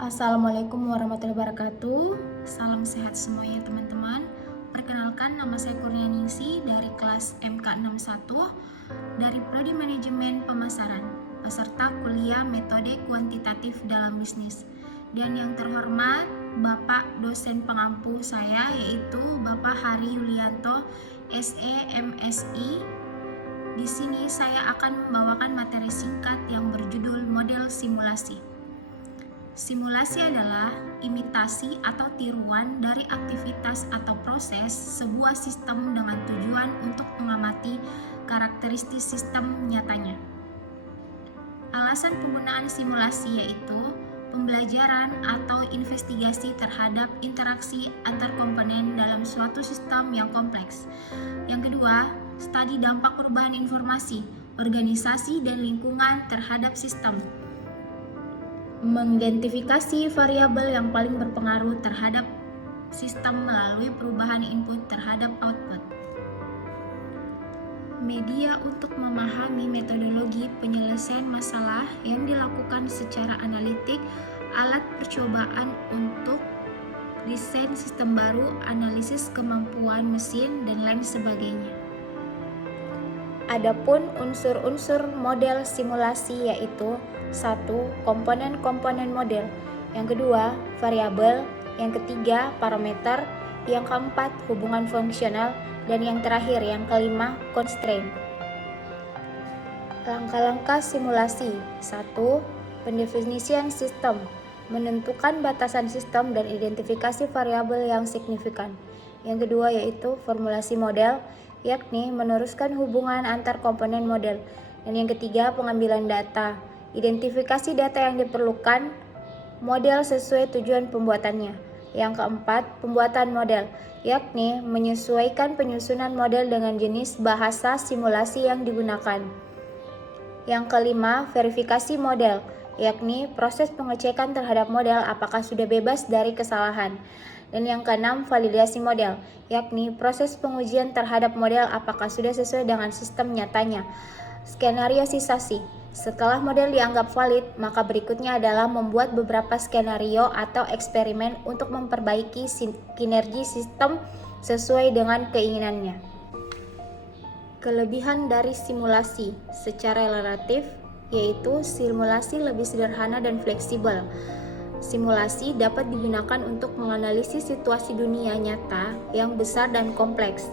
Assalamualaikum warahmatullahi wabarakatuh. Salam sehat semuanya teman-teman. Perkenalkan, nama saya Kurnianingsi dari kelas MK61 dari Prodi Manajemen Pemasaran, peserta kuliah metode kuantitatif dalam bisnis. Dan yang terhormat Bapak dosen pengampu saya yaitu Bapak Hari Yulianto, SE MSI. Di sini saya akan membawakan materi singkat yang berjudul model simulasi. Simulasi adalah imitasi atau tiruan dari aktivitas atau proses sebuah sistem dengan tujuan untuk mengamati karakteristik sistem nyatanya. Alasan penggunaan simulasi yaitu pembelajaran atau investigasi terhadap interaksi antar komponen dalam suatu sistem yang kompleks. Yang kedua, studi dampak perubahan informasi, organisasi, dan lingkungan terhadap sistem. Mengidentifikasi variabel yang paling berpengaruh terhadap sistem melalui perubahan input terhadap output. Media untuk memahami metodologi penyelesaian masalah yang dilakukan secara analitik, alat percobaan untuk desain sistem baru, analisis kemampuan mesin, dan lain sebagainya. Adapun unsur-unsur model simulasi yaitu 1. Komponen-komponen model, yang kedua variabel, yang ketiga parameter, yang keempat hubungan fungsional, dan yang terakhir yang kelima constraint. Langkah-langkah simulasi. 1. Pendefinisian sistem, menentukan batasan sistem dan identifikasi variabel yang signifikan. Yang kedua yaitu formulasi model, yakni meneruskan hubungan antar komponen model. Dan yang ketiga pengambilan data, identifikasi data yang diperlukan model sesuai tujuan pembuatannya. Yang keempat pembuatan model, yakni menyesuaikan penyusunan model dengan jenis bahasa simulasi yang digunakan. Yang kelima verifikasi model, yakni proses pengecekan terhadap model apakah sudah bebas dari kesalahan. Dan yang keenam validasi model, yakni proses pengujian terhadap model apakah sudah sesuai dengan sistem nyatanya. Skenariosisasi, setelah model dianggap valid, maka berikutnya adalah membuat beberapa skenario atau eksperimen untuk memperbaiki kinergi sistem sesuai dengan keinginannya. Kelebihan dari simulasi secara relatif yaitu simulasi lebih sederhana dan fleksibel. Simulasi dapat digunakan untuk menganalisis situasi dunia nyata yang besar dan kompleks.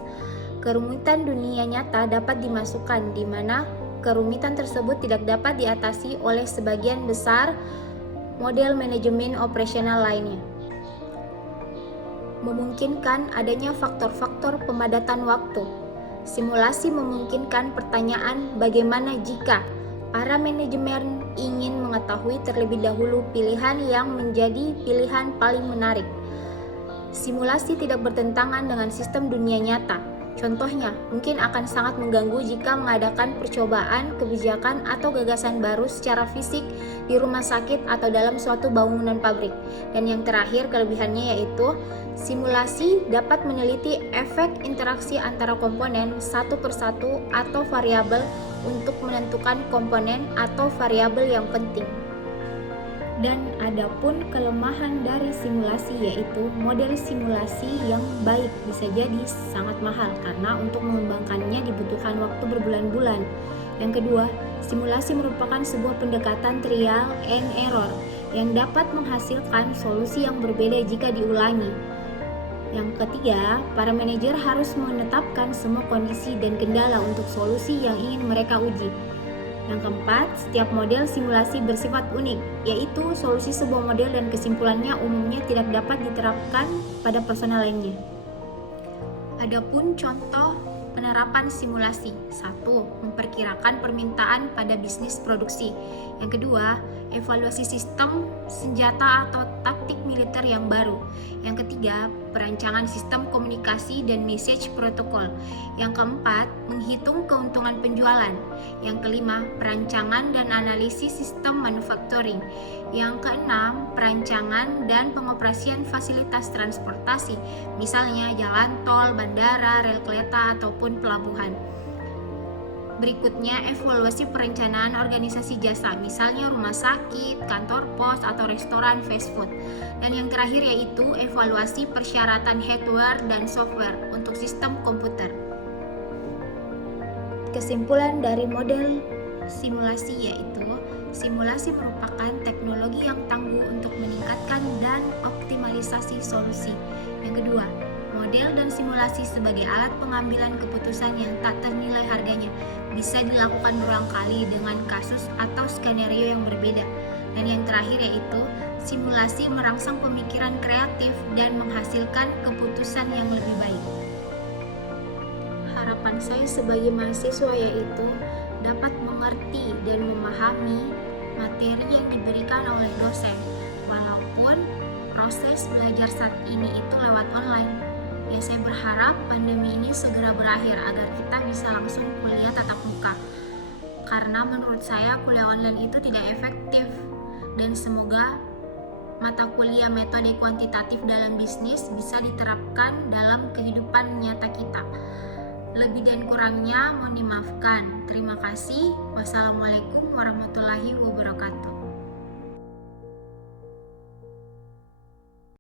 Kerumitan dunia nyata dapat dimasukkan di mana kerumitan tersebut tidak dapat diatasi oleh sebagian besar model manajemen operasional lainnya. Memungkinkan adanya faktor-faktor pemadatan waktu. Simulasi memungkinkan pertanyaan bagaimana jika para manajemen ingin mengetahui terlebih dahulu pilihan yang menjadi pilihan paling menarik. Simulasi tidak bertentangan dengan sistem dunia nyata. Contohnya, mungkin akan sangat mengganggu jika mengadakan percobaan kebijakan atau gagasan baru secara fisik di rumah sakit atau dalam suatu bangunan pabrik. Dan yang terakhir kelebihannya yaitu simulasi dapat meneliti efek interaksi antara komponen satu persatu atau variabel untuk menentukan komponen atau variabel yang penting. Dan adapun kelemahan dari simulasi yaitu model simulasi yang baik bisa jadi sangat mahal karena untuk mengembangkannya dibutuhkan waktu berbulan-bulan. Yang kedua, simulasi merupakan sebuah pendekatan trial and error yang dapat menghasilkan solusi yang berbeda jika diulangi. Yang ketiga, para manajer harus menetapkan semua kondisi dan kendala untuk solusi yang ingin mereka uji. Yang keempat, setiap model simulasi bersifat unik, yaitu solusi sebuah model dan kesimpulannya umumnya tidak dapat diterapkan pada personal lainnya. Adapun contoh penerapan simulasi. 1. Memperkirakan permintaan pada bisnis produksi. Yang kedua, evaluasi sistem senjata atau taktik militer yang baru. Yang ketiga, perancangan sistem komunikasi dan message protokol. Yang keempat, menghitung keuntungan penjualan. Yang kelima, perancangan dan analisis sistem manufacturing. Yang keenam, perancangan dan pengoperasian fasilitas transportasi, misalnya jalan tol, bandara, rel kereta, ataupun pelabuhan. Berikutnya, evaluasi perencanaan organisasi jasa, misalnya rumah sakit, kantor pos, atau restoran fast food. Dan yang terakhir yaitu evaluasi persyaratan hardware dan software untuk sistem komputer. Kesimpulan dari model simulasi yaitu, simulasi merupakan teknologi yang tangguh untuk meningkatkan dan optimalisasi solusi. Yang kedua, model dan simulasi sebagai alat pengambilan keputusan yang tak ternilai harganya bisa dilakukan berulang kali dengan kasus atau skenario yang berbeda. Dan yang terakhir yaitu, simulasi merangsang pemikiran kreatif dan menghasilkan keputusan yang lebih baik. Harapan saya sebagai mahasiswa yaitu dapat mengerti dan memahami materi yang diberikan oleh dosen, walaupun proses belajar saat ini itu lewat online. Ya, saya berharap pandemi ini segera berakhir agar kita bisa langsung kuliah tatap muka. Karena menurut saya kuliah online itu tidak efektif, dan semoga mata kuliah metode kuantitatif dalam bisnis bisa diterapkan dalam kehidupan nyata kita. Lebih dan kurangnya mohon dimaafkan. Terima kasih. Wassalamualaikum warahmatullahi wabarakatuh.